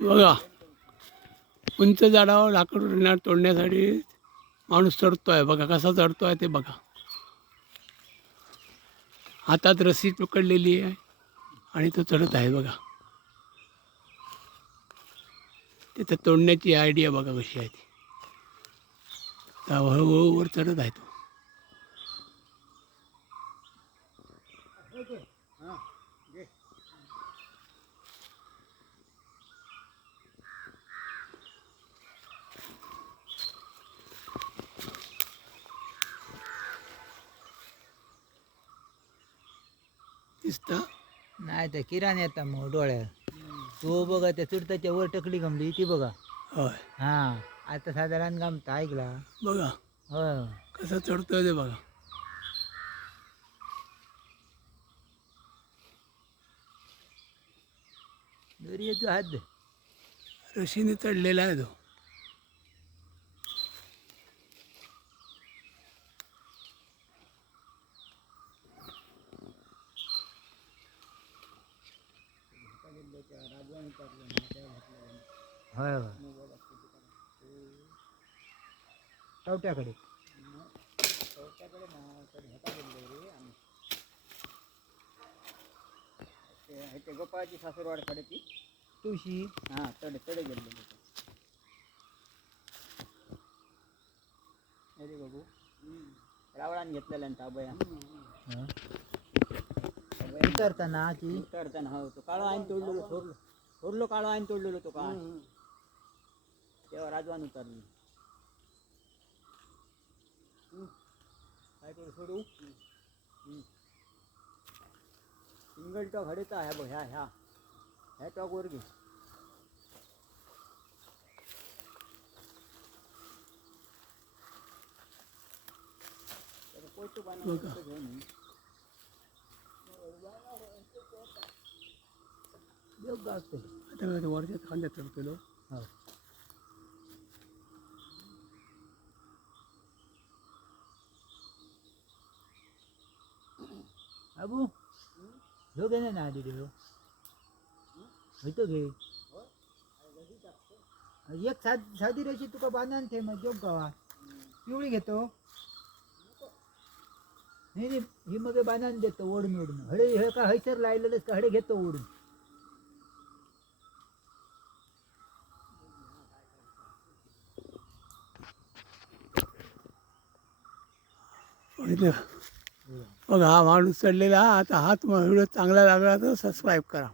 बघा उंच झाडावर लाकूड तोडण्यासाठी माणूस चढतोय. बघा कसा चढतोय ते बघा. हातात रस्सी पकडलेली आहे आणि तो चढत आहे बघा. तिथं तोडण्याची आयडिया बघा कशी आहे ती. तर हळूहळू वर चढत आहे तो. दिसतं नाही तर किराण येतात मग डोळ्यात. तो बघा त्या चुडताच्या वर टकली गमली ती बघा. होय. हा आता साधारण गमता ऐकला. बघा हो कसं चढतोय ते बघा. दर्याचा हात दे. रशीने चढलेला आहे तो. होय होय चौट्याकडे. गोपाळाची सासूरवाड कडे ती तुळशी. हा तडे तडे गेलेले अरे बघू रावळान घेतलेला ताबया उतरताना की उतरताना हो तो काळो आईन तोडलेलो थोरलो थोरलो काळो आईन तोडलेलो तो काळ तेव्हा राजवान उतरली काय करू सोडू सिंगल टॉक हडेचा ह्या बघ ह्या टॉक वर घे बघा योग्य असते. आता वरच्या खांद्यात चढतो. हो अबू ह्यो घे ना आधी ह्यो तो घे. एक साधी रेषी तुका बांधान ठे मग जोग गावा पिवळी घेतो. नाही नाही ही मग बांधान देतो ओढून ओढून हडे हे का हैसर लायलेलंच का हडे घेतो ओढून. बघा हा माणूस चढलेला. आता हा तुम्हाला व्हिडिओ चांगला लागला तर सबस्क्राईब करा.